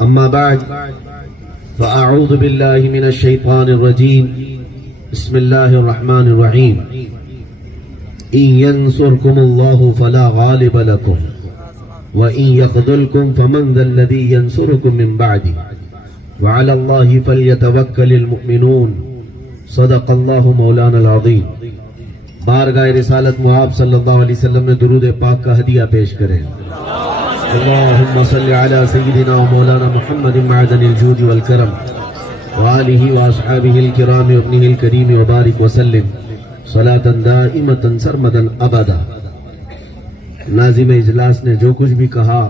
أما بعد فأعوذ بالله من الشيطان الرجيم بسم الله الرحمن الرحيم إن ينصركم الله فلا غالب لكم وإن يخذلكم فمن ذا الذي ينصركم من بعده وعلى الله فليتوكل المؤمنون صدق الله مولانا العظيم. بارگاہ رسالت محاب صلی اللہ علیہ وسلم نے درود پاک کا ہدیہ پیش کریں. اللہم صلی علی سیدنا و مولانا محمد معدن الجود والکرم وآلہ واصحابہ الکرام وابنہ الکریم وبارک وسلم صلاة دائمتا سرمدا ابدا. ناظم اجلاس نے جو کچھ بھی کہا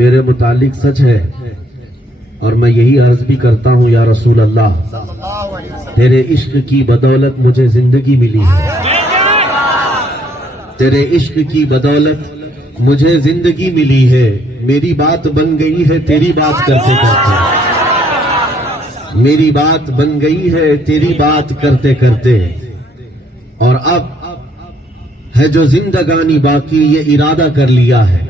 میرے متعلق سچ ہے، اور میں یہی عرض بھی کرتا ہوں یا رسول اللہ، تیرے عشق کی بدولت مجھے زندگی ملی ہے. تیرے عشق کی بدولت مجھے زندگی ملی ہے. میری بات بن گئی ہے تیری بات کرتے کرتے. میری بات بن گئی ہے تیری بات کرتے کرتے. اور اب ہے جو زندگانی باقی یہ ارادہ کر لیا ہے.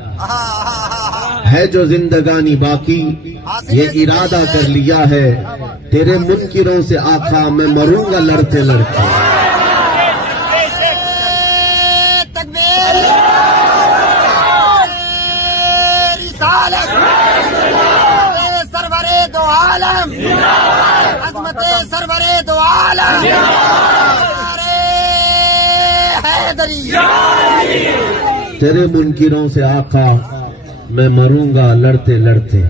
ہے جو زندگانی باقی یہ ارادہ کر لیا ہے. تیرے منکروں سے آقا میں مروں گا لڑتے لڑتے. سرور دو عالم عظمت سرور دو عالم حیدری. تیرے منکروں سے آقا میں مروں گا لڑتے لڑتے.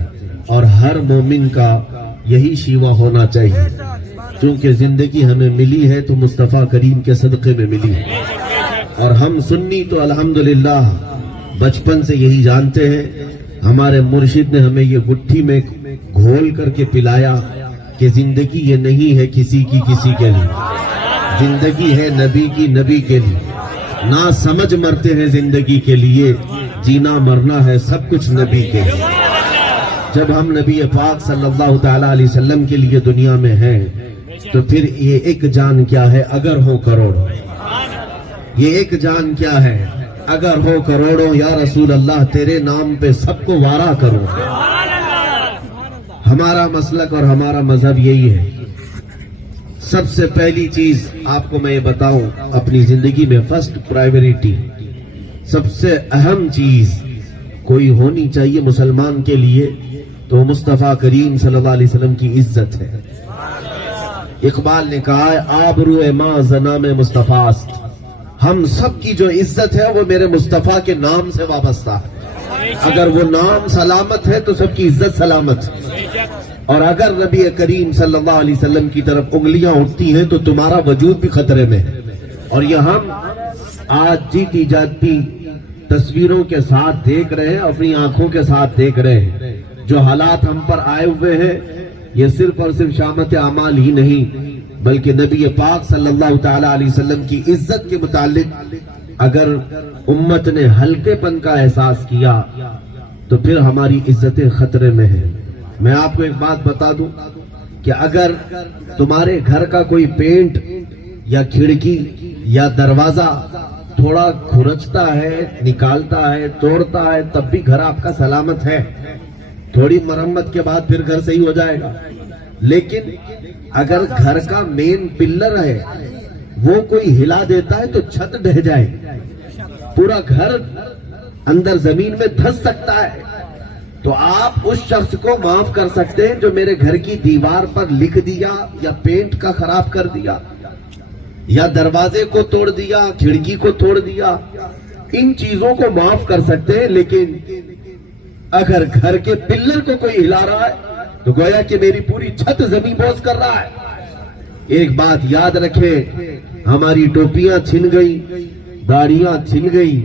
اور ہر مومن کا یہی شیوہ ہونا چاہیے. چونکہ زندگی ہمیں ملی ہے تو مصطفیٰ کریم کے صدقے میں ملی ہے. اور ہم سنی تو الحمدللہ بچپن سے یہی جانتے ہیں. ہمارے مرشد نے ہمیں یہ گٹھی میں گھول کر کے پلایا کہ زندگی یہ نہیں ہے کسی کی کسی کے لیے. زندگی ہے نبی کی نبی کے لیے. نہ سمجھ مرتے ہیں زندگی کے لیے، جینا مرنا ہے سب کچھ نبی کے لیے. جب ہم نبی پاک صلی اللہ تعالی علیہ وسلم کے لیے دنیا میں ہیں تو پھر یہ ایک جان کیا ہے اگر ہو کروڑوں. یہ ایک جان کیا ہے اگر ہو کروڑوں. یا رسول اللہ تیرے نام پہ سب کو وارا کرو. ہمارا مسلک اور ہمارا مذہب یہی ہے. سب سے پہلی چیز آپ کو میں یہ بتاؤں، اپنی زندگی میں فرسٹ پرائیوریٹی، سب سے اہم چیز کوئی ہونی چاہیے مسلمان کے لیے تو مصطفیٰ کریم صلی اللہ علیہ وسلم کی عزت ہے. اقبال نے کہا ہے آبرو ما زنا میں مصطفیٰ است. ہم سب کی جو عزت ہے وہ میرے مصطفیٰ کے نام سے وابستہ ہے. اگر وہ نام سلامت ہے تو سب کی عزت سلامت ہے. اور اگر نبی کریم صلی اللہ علیہ وسلم کی طرف انگلیاں اٹھتی ہیں تو تمہارا وجود بھی خطرے میں ہے. اور یہ ہم آج جیتی جاتی تصویروں کے ساتھ دیکھ رہے ہیں، اپنی آنکھوں کے ساتھ دیکھ رہے ہیں. جو حالات ہم پر آئے ہوئے ہیں یہ صرف اور صرف شامت اعمال ہی نہیں بلکہ نبی پاک صلی اللہ تعالی علیہ وسلم کی عزت کے متعلق اگر امت نے ہلکے پن کا احساس کیا تو پھر ہماری عزتیں خطرے میں ہیں. میں آپ کو ایک بات بتا دوں کہ اگر تمہارے گھر کا کوئی پینٹ یا کھڑکی یا دروازہ تھوڑا کھرچتا ہے، نکالتا ہے، توڑتا ہے، تب بھی گھر آپ کا سلامت ہے. تھوڑی مرمت کے بعد پھر گھر صحیح ہو جائے گا. لیکن اگر گھر کا مین پلر ہے وہ کوئی ہلا دیتا ہے تو چھت ڈہ جائے، پورا گھر اندر زمین میں دھس سکتا ہے. تو آپ اس شخص کو معاف کر سکتے ہیں جو میرے گھر کی دیوار پر لکھ دیا یا پینٹ کا خراب کر دیا یا دروازے کو توڑ دیا، کھڑکی کو توڑ دیا. ان چیزوں کو معاف کر سکتے ہیں. لیکن اگر گھر کے پلر کو کوئی ہلا رہا ہے تو گویا کہ میری پوری چھت زمین بوس کر رہا ہے. ایک بات یاد رکھیں، ہماری ٹوپیاں چھن گئی، داڑیاں چھن گئی،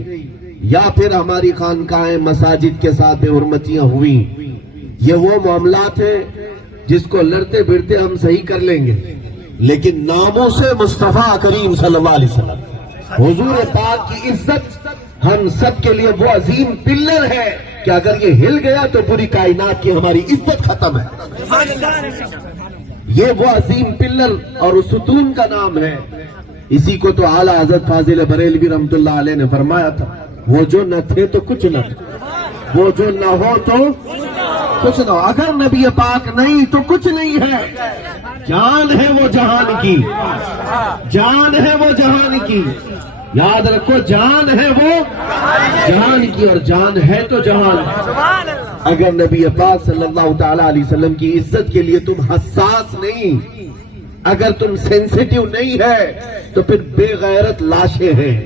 یا پھر ہماری خانقاہیں مساجد کے ساتھ بے حرمتیاں ہوئیں، یہ وہ معاملات ہیں جس کو لڑتے بھڑتے ہم صحیح کر لیں گے. لیکن ناموں سے مصطفیٰ کریم صلی اللہ علیہ وسلم حضور پاک کی عزت ہم سب کے لیے وہ عظیم پلر ہے کہ اگر یہ ہل گیا تو پوری کائنات کی ہماری عزت ختم ہے. یہ وہ عظیم پلر اور اس ستون کا نام ہے. اسی کو تو اعلیٰ حضرت فاضل بریلوی رحمت اللہ علیہ نے فرمایا تھا، وہ جو نہ تھے تو کچھ نہ تھے، وہ جو نہ ہو تو کچھ نہ ہو. اگر نبی پاک نہیں تو کچھ نہیں ہے. جان ہے وہ جہان کی, جان ہے وہ جہان کی. یاد رکھو, جان ہے وہ جہان کی, اور جان ہے تو جہان. اگر نبی پاک صلی اللہ تعالی علیہ وسلم کی عزت کے لیے تم حساس نہیں, اگر تم سینسیٹیو نہیں ہے, تو پھر بے غیرت لاشیں ہیں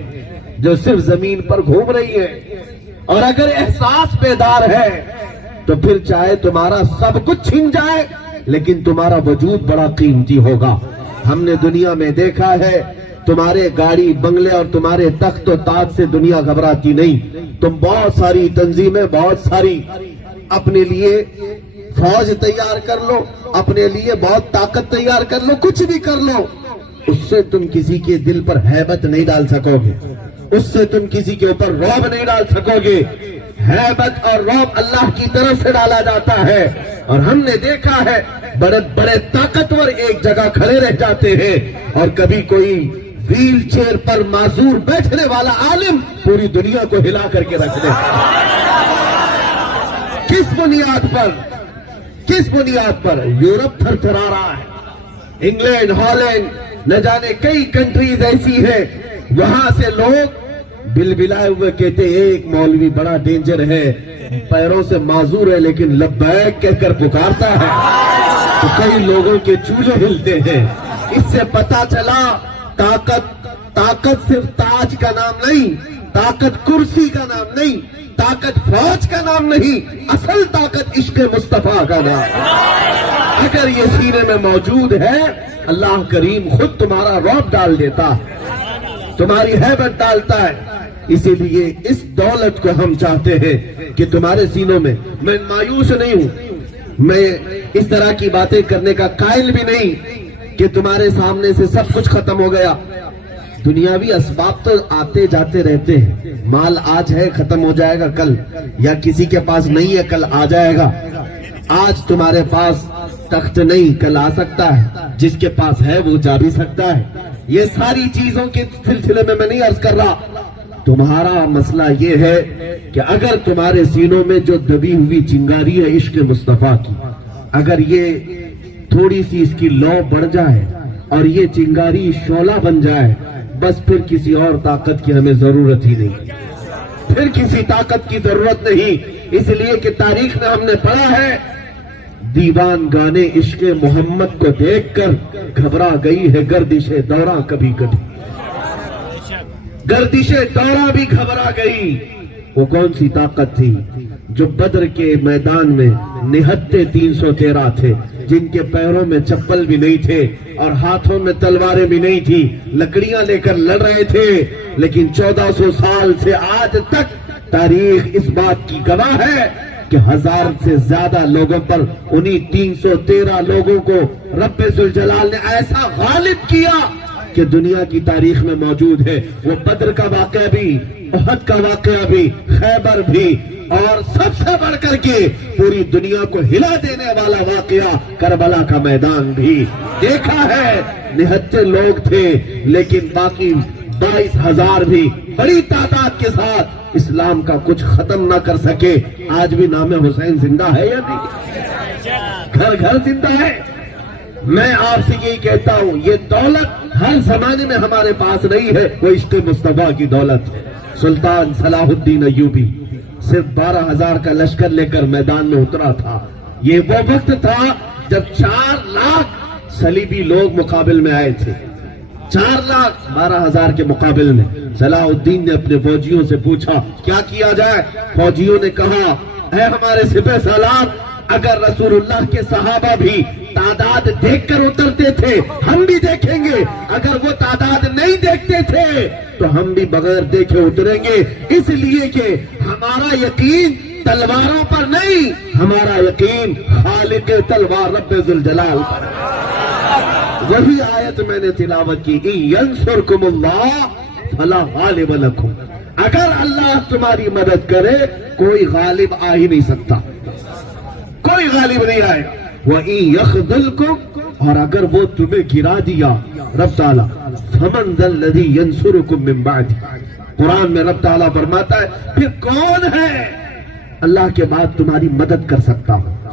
جو صرف زمین پر گھوم رہی ہیں. اور اگر احساس بیدار ہے تو پھر چاہے تمہارا سب کچھ چھن جائے لیکن تمہارا وجود بڑا قیمتی ہوگا. ہم نے دنیا میں دیکھا ہے, تمہارے گاڑی بنگلے اور تمہارے تخت و تاج سے دنیا گھبراتی نہیں. تم بہت ساری تنظیمیں, بہت ساری اپنے لیے فوج تیار کر لو, اپنے لیے بہت طاقت تیار کر لو, کچھ بھی کر لو, اس سے تم کسی کے دل پر ہیبت نہیں ڈال سکو گے, اس سے تم کسی کے اوپر رعب نہیں ڈال سکو گے. ہیبت اور رعب اللہ کی طرف سے ڈالا جاتا ہے. اور ہم نے دیکھا ہے بڑے بڑے طاقتور ایک جگہ کھڑے رہ جاتے ہیں, اور کبھی کوئی ویل چیئر پر معذور بیٹھنے والا عالم پوری دنیا کو ہلا کر کے رکھ دے. کس بنیاد پر, کس بنیاد پر؟ یورپ تھر تھرا رہا ہے, انگلینڈ, ہالینڈ, نہ جانے کئی کنٹریز ایسی ہیں, وہاں سے لوگ بل بلائے ہوئے کہتے ایک مولوی بڑا ڈینجر ہے, پیروں سے معذور ہے لیکن لبیک کہہ کر پکارتا ہے. تو کئی لوگوں کے چولہے ہلتے ہیں. اس سے پتا چلا طاقت صرف تاج کا نام نہیں, طاقت کرسی کا نام نہیں, طاقت فوج کا نام نہیں, اصل طاقت عشق مصطفیٰ کا نام. اگر یہ سینے میں موجود ہے, اللہ کریم خود تمہارا رعب ڈال دیتا, تمہاری ہیبت ڈالتا ہے. اسی لیے اس دولت کو ہم چاہتے ہیں کہ تمہارے سینوں میں. میں مایوس نہیں ہوں, میں اس طرح کی باتیں کرنے کا قائل بھی نہیں کہ تمہارے سامنے سے سب کچھ ختم ہو گیا. دنیاوی اسباب تو آتے جاتے رہتے ہیں, مال آج ہے ختم ہو جائے گا کل, یا کسی کے پاس نہیں ہے کل آ جائے گا. آج تمہارے پاس تخت نہیں کل آ سکتا ہے, جس کے پاس ہے وہ جا بھی سکتا ہے. یہ ساری چیزوں کے سلسلے میں نہیں عرض کر رہا. تمہارا مسئلہ یہ ہے کہ اگر تمہارے سینوں میں جو دبی ہوئی چنگاری ہے عشق مصطفیٰ کی, اگر یہ تھوڑی سی اس کی لو بڑھ جائے اور یہ چنگاری شعلہ بن جائے, بس پھر کسی اور طاقت کی ہمیں ضرورت ہی نہیں, پھر کسی طاقت کی ضرورت نہیں. اس لیے کہ تاریخ میں ہم نے پڑھا ہے, دیوان گانے عشق محمد کو دیکھ کر گھبرا گئی ہے گردش دورہ کبھی کبھی, گردش دورہ بھی گھبرا گئی. وہ کون سی طاقت تھی جو بدر کے میدان میں نہتے 313 تھے, جن کے پیروں میں چپل بھی نہیں تھے اور ہاتھوں میں تلواریں بھی نہیں تھی, لکڑیاں لے کر لڑ رہے تھے, لیکن 1400 سال سے آج تک تاریخ اس بات کی گواہ ہے کہ 1000 سے زیادہ لوگوں پر انہی 313 لوگوں کو رب ذوالجلال نے ایسا غالب کیا کہ دنیا کی تاریخ میں موجود ہے. وہ بدر کا واقعہ بھی, احد کا واقعہ بھی, خیبر بھی, اور سب سے بڑھ کر کے پوری دنیا کو ہلا دینے والا واقعہ کربلا کا میدان بھی دیکھا ہے. 79 لوگ تھے لیکن باقی 22,000 بھی بڑی تعداد کے ساتھ اسلام کا کچھ ختم نہ کر سکے. آج بھی نام حسین زندہ ہے یا نہیں؟ گھر گھر زندہ ہے. میں آپ سے یہی کہتا ہوں, یہ دولت ہر زمانے میں ہمارے پاس نہیں ہے, وہ عشق مصطفیٰ کی دولت. سلطان صلاح الدین ایوبی صرف 12,000 کا لشکر لے کر میدان میں اترا تھا. یہ وہ وقت تھا جب 4 لاکھ صلیبی لوگ مقابل میں آئے تھے. 4 لاکھ 12,000 کے مقابل میں. صلاح الدین نے اپنے فوجیوں سے پوچھا کیا کیا جائے. فوجیوں نے کہا اے ہمارے سپہ سالار, اگر رسول اللہ کے صحابہ بھی تعداد دیکھ کر اترتے تھے ہم بھی دیکھیں گے, اگر وہ تعداد نہیں دیکھتے تھے تو ہم بھی بغیر دیکھے اتریں گے. اس لیے کہ ہمارا یقین تلواروں پر نہیں, ہمارا یقین خالق تلوار رب ذوالجلال پر. وہی آیت میں نے تلاوت کی, ینصرکم اللہ فلا غالب لکم, اگر اللہ تمہاری مدد کرے کوئی غالب آ ہی نہیں سکتا, کوئی غالب نہیں آئے. وَإِن يَخْذُلْكُمْ, اور اگر وہ تمہیں گرا دیا رب تعالیٰ, فَمَنْ ذَا الَّذِي يَنْصُرُكُمْ مِنْ بَعْدِهِ, قرآن میں رب تعالیٰ فرماتا ہے پھر کون ہے اللہ کے بعد تمہاری مدد کر سکتا ہوں.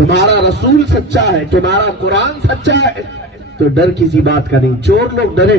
تمہارا رسول سچا ہے، تمہارا قرآن سچا ہے، تو ڈر کسی بات کا نہیں. چور لوگ ڈرے